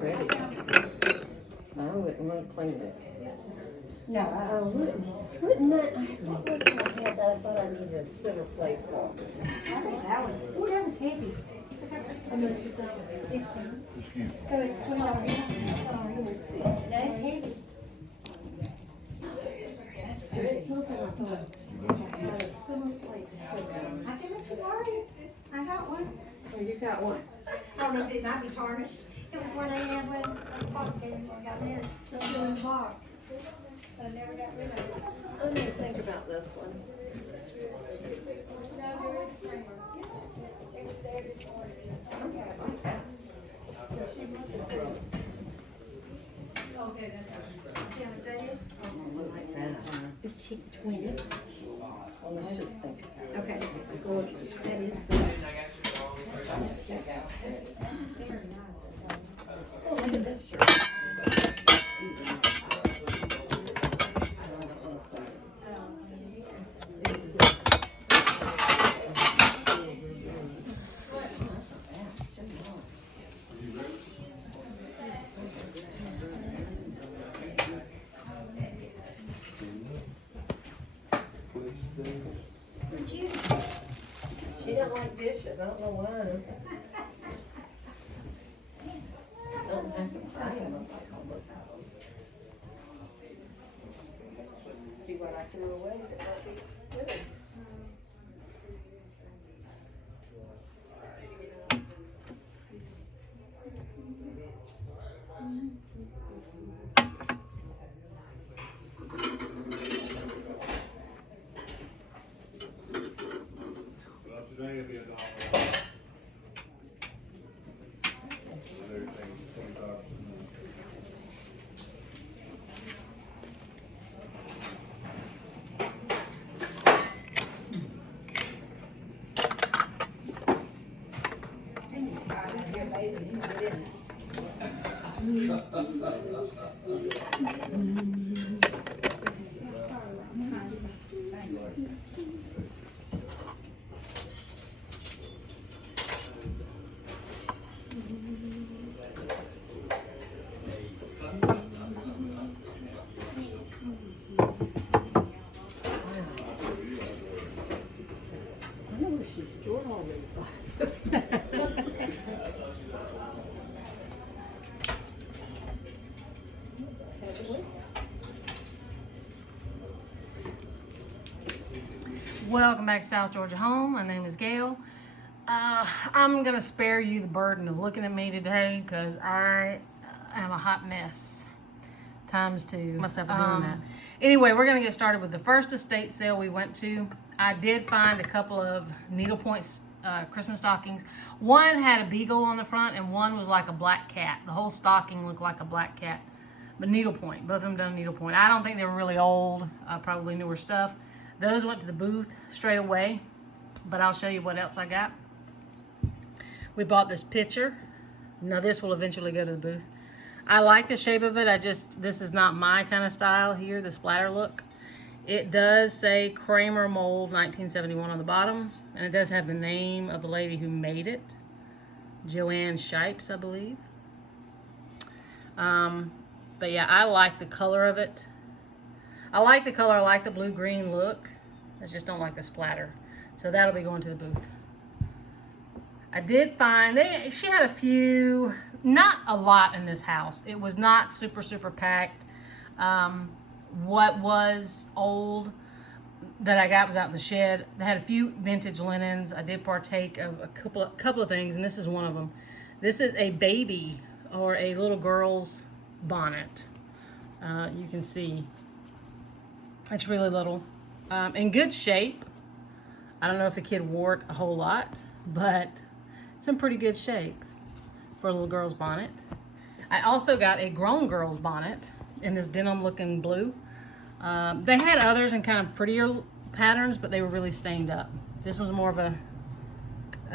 pretty. I wouldn't want to clean it. No, Wouldn't that, what was it I had that I thought I needed a silver plate for? I think that was, oh, that was heavy. How much is that? It's cute. Oh, it's $20. Oh, let me see. That is heavy. There's something I thought I had a silver plate to put on. I can let you borrow it. I got one. Oh, you got one? I don't know if it might be tarnished. It was one I had when Fox gave me when I got married. It was still in the box. But I never got rid of it. Let me think about this one. No, there is a primer. It was there this morning. Okay, I like that. Okay, that's see how much that is? I like that. It's cheap between. Well, let's just think. Okay. It's gorgeous. That is good. I just think that's good. Very nice. Oh, look at this shirt. She don't like dishes, I don't know why. Don't have to fry them. See what I threw away that might be good. Well, today it'll be $1. Everything's 25%. And you started here, baby. You get in. I know where she stored all these boxes. Welcome back to South Georgia Home. My name is Gail. I'm gonna spare you the burden of looking at me today because I am a hot mess times two myself for doing that. Anyway, we're gonna get started with the first estate sale we went to. I did find a couple of needlepoint Christmas stockings. One had a beagle on the front and one was like a black cat. The whole stocking looked like a black cat, but needlepoint. Both of them done needlepoint. I don't think they were really old, probably newer stuff. Those went to the booth straight away, but I'll show you what else I got. We bought this pitcher. Now this will eventually go to the booth. I like the shape of it. This is not my kind of style here, the splatter look. It does say Kramer Mold 1971 on the bottom, and it does have the name of the lady who made it, Joanne Shipes, I believe. But yeah, I like the color of it. I like the color. I like the blue-green look. I just don't like the splatter. So that'll be going to the booth. I did find, she had a few, not a lot in this house. It was not super, super packed. What was old that I got was out in the shed. They had a few vintage linens. I did partake of a couple of things, and this is one of them. This is a baby or a little girl's bonnet. You can see it's really little, in good shape. I don't know if a kid wore it a whole lot, but it's in pretty good shape for a little girl's bonnet. I also got a grown girl's bonnet in this denim looking blue. They had others in kind of prettier patterns, but they were really stained up. This was more of a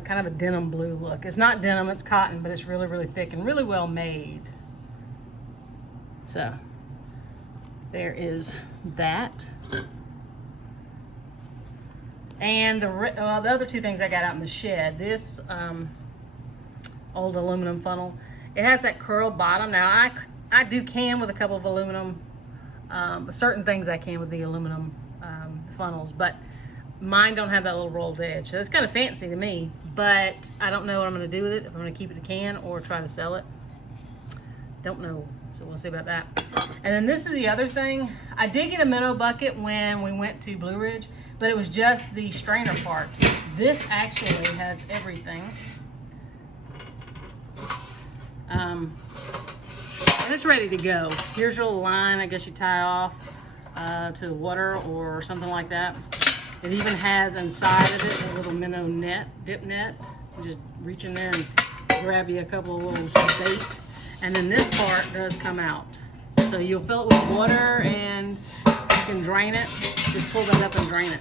kind of a denim blue look. It's not denim, it's cotton, but it's really, really thick and really well made. So there is that. And the other two things I got out in the shed, this old aluminum funnel, It has that curl bottom. Now I do can with a couple of aluminum, certain things I can with the aluminum funnels, but mine don't have that little rolled edge. So it's kind of fancy to me, but I don't know what I'm gonna do with it, if I'm gonna keep it a can or try to sell it. Don't know, so we'll see about that. And then this is the other thing. I did get a minnow bucket when we went to Blue Ridge, but it was just the strainer part. This actually has everything. And it's ready to go. Here's your little line, I guess you tie off to the water or something like that. It even has inside of it a little minnow net, dip net. You just reach in there and grab you a couple of little bait. And then this part does come out. So you'll fill it with water and you can drain it. Just pull that up and drain it.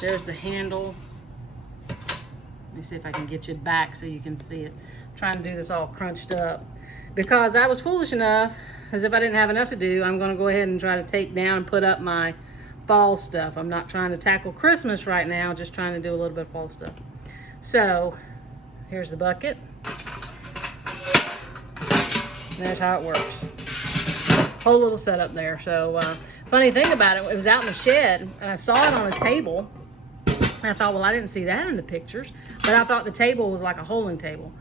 There's the handle. Let me see if I can get you back so you can see it. I'm trying to do this all crunched up because I was foolish enough, as if I didn't have enough to do, I'm going to go ahead and try to take down and put up my fall stuff. I'm not trying to tackle Christmas right now, just trying to do a little bit of fall stuff. So here's the bucket. And there's how it works. Whole little setup there. So funny thing about it, it was out in the shed and I saw it on a table. And I thought, well, I didn't see that in the pictures, but I thought the table was like a holding table.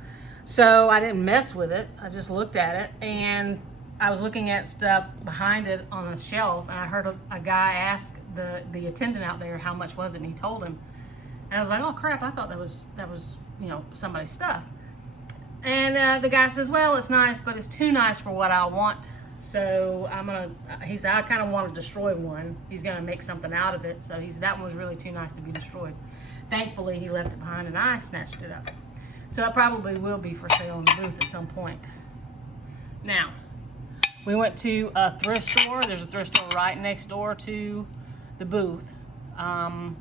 So I didn't mess with it. I just looked at it and I was looking at stuff behind it on a shelf, and I heard a guy ask the attendant out there how much was it, and he told him. And I was like, oh crap, I thought that was you know, somebody's stuff. And the guy says, well, it's nice, but it's too nice for what I want. So he said, I kind of want to destroy one. He's gonna make something out of it. So he said, that one was really too nice to be destroyed. Thankfully, he left it behind and I snatched it up. So it probably will be for sale in the booth at some point. Now, we went to a thrift store. There's a thrift store right next door to the booth. And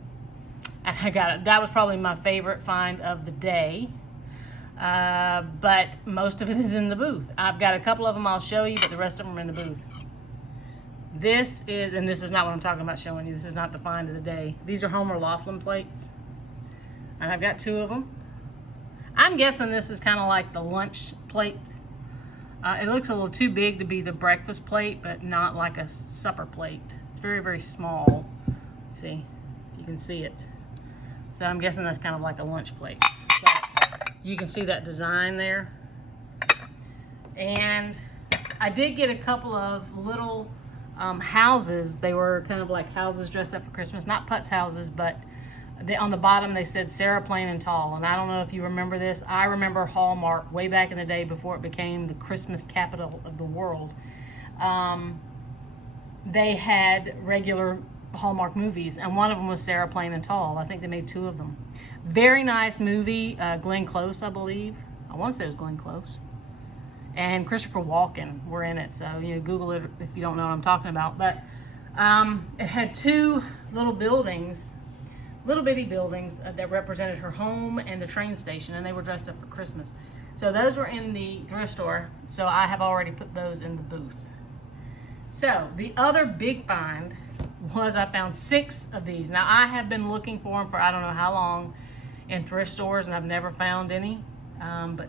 I got it. That was probably my favorite find of the day. But most of it is in the booth. I've got a couple of them I'll show you, but the rest of them are in the booth. This is not what I'm talking about showing you. This is not the find of the day. These are Homer Laughlin plates. And I've got 2 of them. I'm guessing this is kind of like the lunch plate. It looks a little too big to be the breakfast plate, but not like a supper plate. It's very, very small. See, you can see it. So I'm guessing that's kind of like a lunch plate. But you can see that design there. And I did get a couple of little houses. They were kind of like houses dressed up for Christmas. Not putz houses, but on the bottom they said Sarah Plain and Tall. And I don't know if you remember this. I remember Hallmark way back in the day before it became the Christmas capital of the world. They had regular Hallmark movies, and one of them was Sarah Plain and Tall. I think they made 2 of them. Very nice movie. Glenn Close, I believe. I want to say it was Glenn Close. And Christopher Walken were in it. So you know, Google it if you don't know what I'm talking about. But it had 2 little buildings, little bitty buildings that represented her home and the train station, and they were dressed up for Christmas. So those were in the thrift store. So I have already put those in the booth. So the other big find was I found 6 of these. Now I have been looking for them for I don't know how long in thrift stores, and I've never found any. But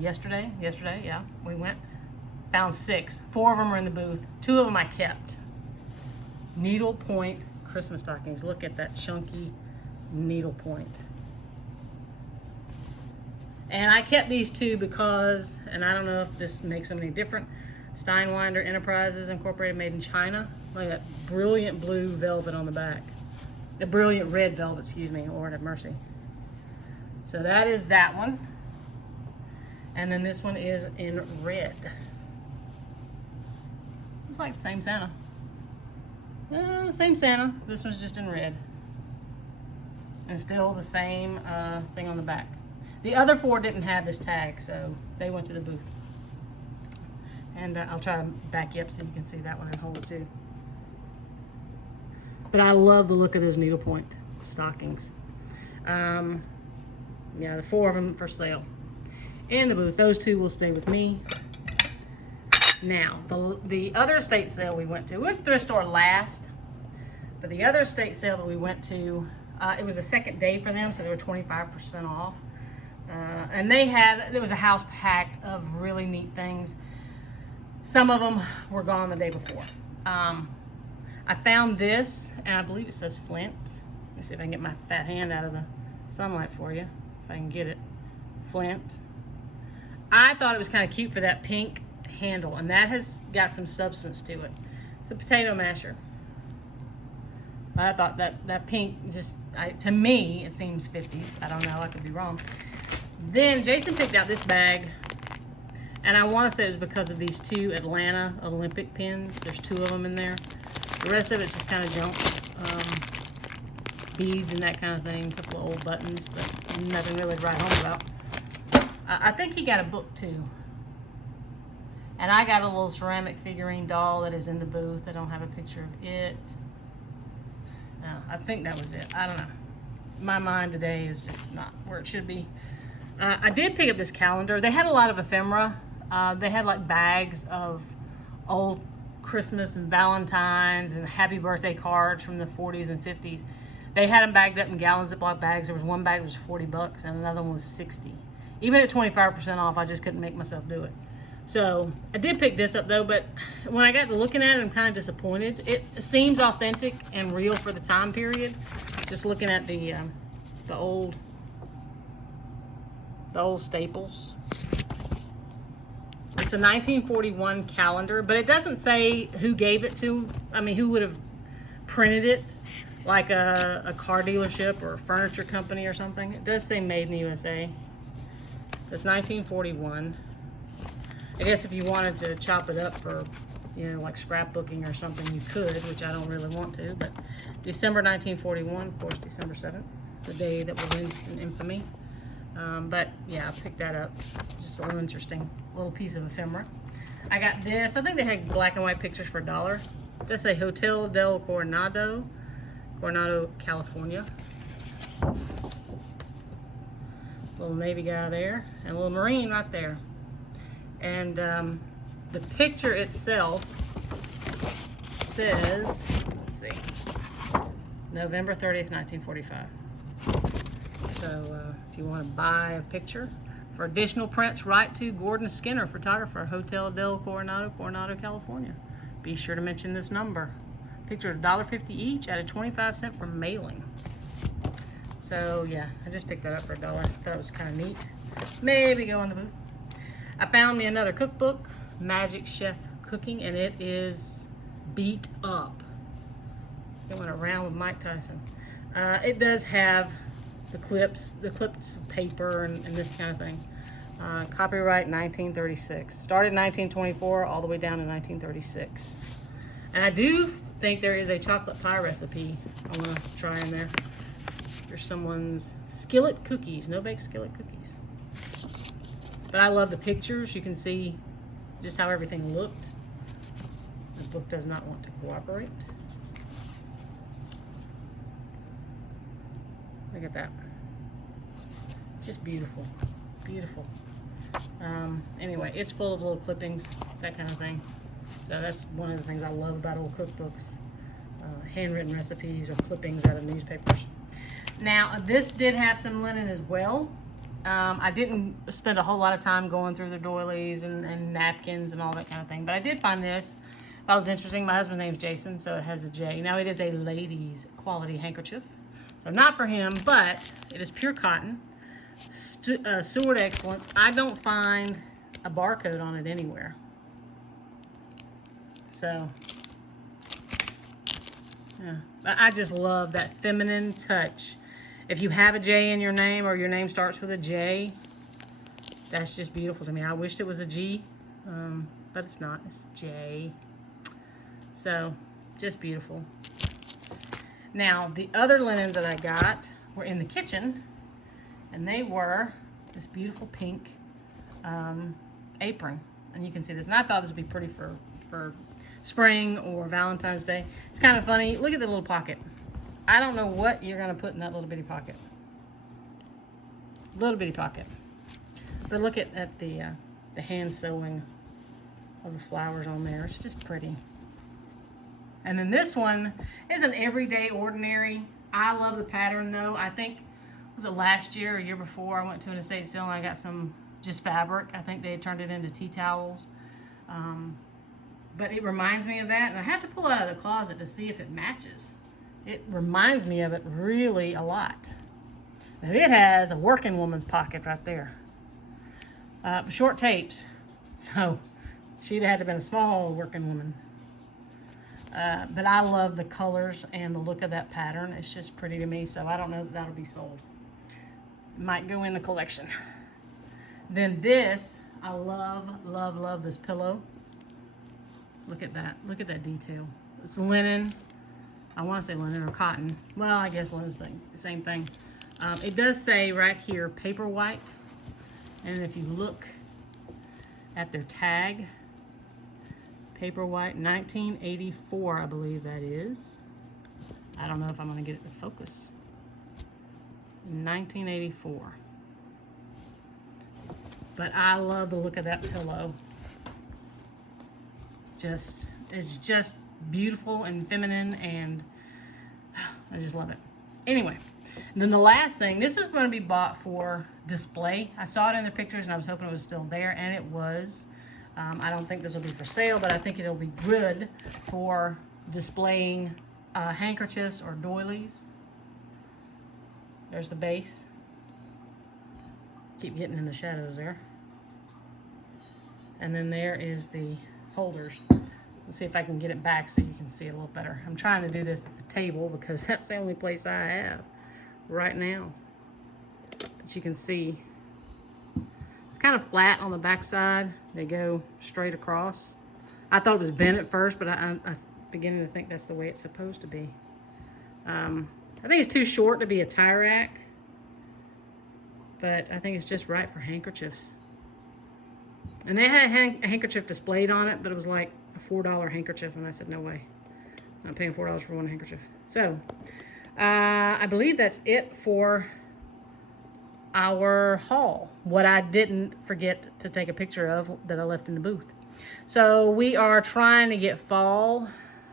yesterday, yeah, we went, found 6. 4 of them are in the booth. 2 of them I kept. Needle point Christmas stockings. Look at that chunky needle point. And I kept these 2 because, and I don't know if this makes them any different, Steinwinder Enterprises Incorporated, made in China. Look at that brilliant blue velvet on the back. The brilliant red velvet, excuse me, Lord have mercy. So that is that one. And then this one is in red. It's like the same Santa. Same Santa. This one's just in red. And still the same thing on the back. The other 4 didn't have this tag, so they went to the booth. And I'll try to back you up so you can see that one and hold it too. But I love the look of those needlepoint stockings. Yeah, the 4 of them for sale in the booth. Those 2 will stay with me. Now, the other estate sale we went to the thrift store last, but the other estate sale that we went to, it was the second day for them, so they were 25% off. And there was a house packed of really neat things. Some of them were gone the day before. I found this, and I believe it says Flint. Let me see if I can get my fat hand out of the sunlight for you, if I can get it. Flint. I thought it was kind of cute for that pink handle, and that has got some substance to it. It's a potato masher. But I thought that pink to me, it seems 50s. I don't know, I could be wrong. Then Jason picked out this bag, and I want to say it was because of these 2 Atlanta Olympic pins. There's 2 of them in there. The rest of it's just kind of junk. Beads and that kind of thing, a couple of old buttons, but nothing really to write home about. I think he got a book too. And I got a little ceramic figurine doll that is in the booth. I don't have a picture of it. I think that was it. I don't know. My mind today is just not where it should be. I did pick up this calendar. They had a lot of ephemera. They had like bags of old Christmas and Valentine's and happy birthday cards from the 40s and 50s. They had them bagged up in gallon Ziploc bags. There was one bag that was $40 and another one was $60. Even at 25% off, I just couldn't make myself do it. So I did pick this up though, but when I got to looking at it, I'm kind of disappointed. It seems authentic and real for the time period. Just looking at the old staples. It's a 1941 calendar, but it doesn't say who gave it to. I mean, who would have printed it, like a car dealership or a furniture company or something. It does say made in the USA. It's 1941. I guess if you wanted to chop it up for, like scrapbooking or something, you could, which I don't really want to. But December 1941, of course, December 7th, the day that was in infamy. But yeah, I picked that up. Just a little interesting little piece of ephemera. I got this. I think they had black and white pictures for $1. It does say Hotel del Coronado, California. Little Navy guy there, and a little Marine right there. And the picture itself says, let's see, November 30th, 1945. So if you want to buy a picture for additional prints, write to Gordon Skinner, photographer, Hotel del Coronado, California. Be sure to mention this number. Picture $1.50 each at a 25-cent for mailing. So yeah, I just picked that up for $1. Thought it was kind of neat. Maybe go in the booth. I found me another cookbook, Magic Chef Cooking, and it is beat up. Going around with Mike Tyson. It does have the clips of paper and this kind of thing. Copyright 1936. Started in 1924 all the way down to 1936. And I do think there is a chocolate pie recipe I want to try in there. There's someone's skillet cookies, no-bake skillet cookies. But I love the pictures. You can see just how everything looked. The book does not want to cooperate. Look at that. Just beautiful. Beautiful. Anyway, it's full of little clippings, that kind of thing. So that's one of the things I love about old cookbooks. Handwritten recipes or clippings out of newspapers. Now, this did have some linen as well. I didn't spend a whole lot of time going through the doilies and napkins and all that kind of thing, but I did find this. That was interesting. My husband's name's Jason, so it has a J. Now, it is a ladies' quality handkerchief. So not for him, but it is pure cotton. Seward Excellence. I don't find a barcode on it anywhere. So, yeah. I just love that feminine touch. If you have a J in your name or your name starts with a J, that's just beautiful to me. I wished it was a G, but it's not. It's J. So, just beautiful. Now, the other linens that I got were in the kitchen, and they were this beautiful pink apron. And you can see this. And I thought this would be pretty for spring or Valentine's Day. It's kind of funny. Look at the little pocket. I don't know what you're going to put in that little bitty pocket. Little bitty pocket. But look at the hand sewing of the flowers on there. It's just pretty. And then this one is an everyday ordinary. I love the pattern though. I think was it last year or year before, I went to an estate sale and I got some just fabric. I think they had turned it into tea towels. But it reminds me of that, and I have to pull it out of the closet to see if it matches. It reminds me of it really a lot. Now it has a working woman's pocket right there. Short tapes, so she'd have had to have been a small working woman. But I love the colors and the look of that pattern. It's just pretty to me, so I don't know that that'll be sold. It might go in the collection. Then this, I love, love, love this pillow. Look at that. Look at that detail. It's linen. I want to say linen or cotton. Well, I guess linen's the same thing. It does say right here, paper white. And if you look at their tag, paper white, 1984, I believe that is. I don't know if I'm going to get it to focus. 1984. But I love the look of that pillow. It's just beautiful and feminine, and I just love it. Anyway, and then the last thing, this is going to be bought for display. I saw it in the pictures and I was hoping it was still there, and it was. I don't think this will be for sale, but I think it'll be good for displaying handkerchiefs or doilies. There's the base. Keep getting in the shadows there. And then there is the holders. Let's see if I can get it back so you can see it a little better. I'm trying to do this at the table because that's the only place I have right now. But you can see it's kind of flat on the back side. They go straight across. I thought it was bent at first, but I'm beginning to think that's the way it's supposed to be. I think it's too short to be a tie rack, but I think it's just right for handkerchiefs. And they had a handkerchief displayed on it, but it was like a $4 handkerchief, and I said, no way. I'm not paying $4 for one handkerchief. So, I believe that's it for our haul. What I didn't forget to take a picture of that I left in the booth. So, we are trying to get fall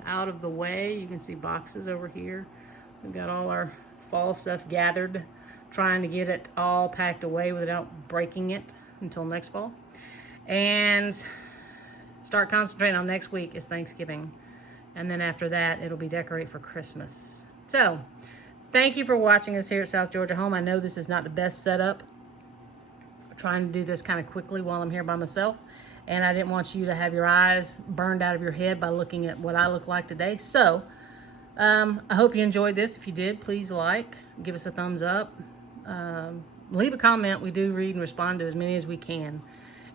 out of the way. You can see boxes over here. We've got all our fall stuff gathered, trying to get it all packed away without breaking it until next fall. And start concentrating on next week is Thanksgiving. And then after that, it'll be decorate for Christmas. So, thank you for watching us here at South Georgia Home. I know this is not the best setup. I'm trying to do this kind of quickly while I'm here by myself. And I didn't want you to have your eyes burned out of your head by looking at what I look like today. So, I hope you enjoyed this. If you did, please like, give us a thumbs up. Leave a comment. We do read and respond to as many as we can.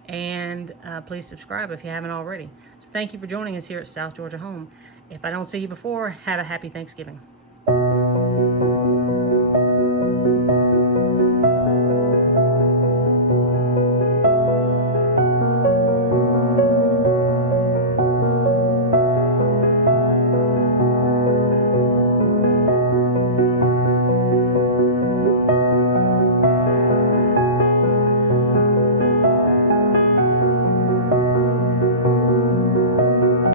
And please subscribe if you haven't already. So thank you for joining us here at South Georgia Home. If I don't see you before, have a happy Thanksgiving.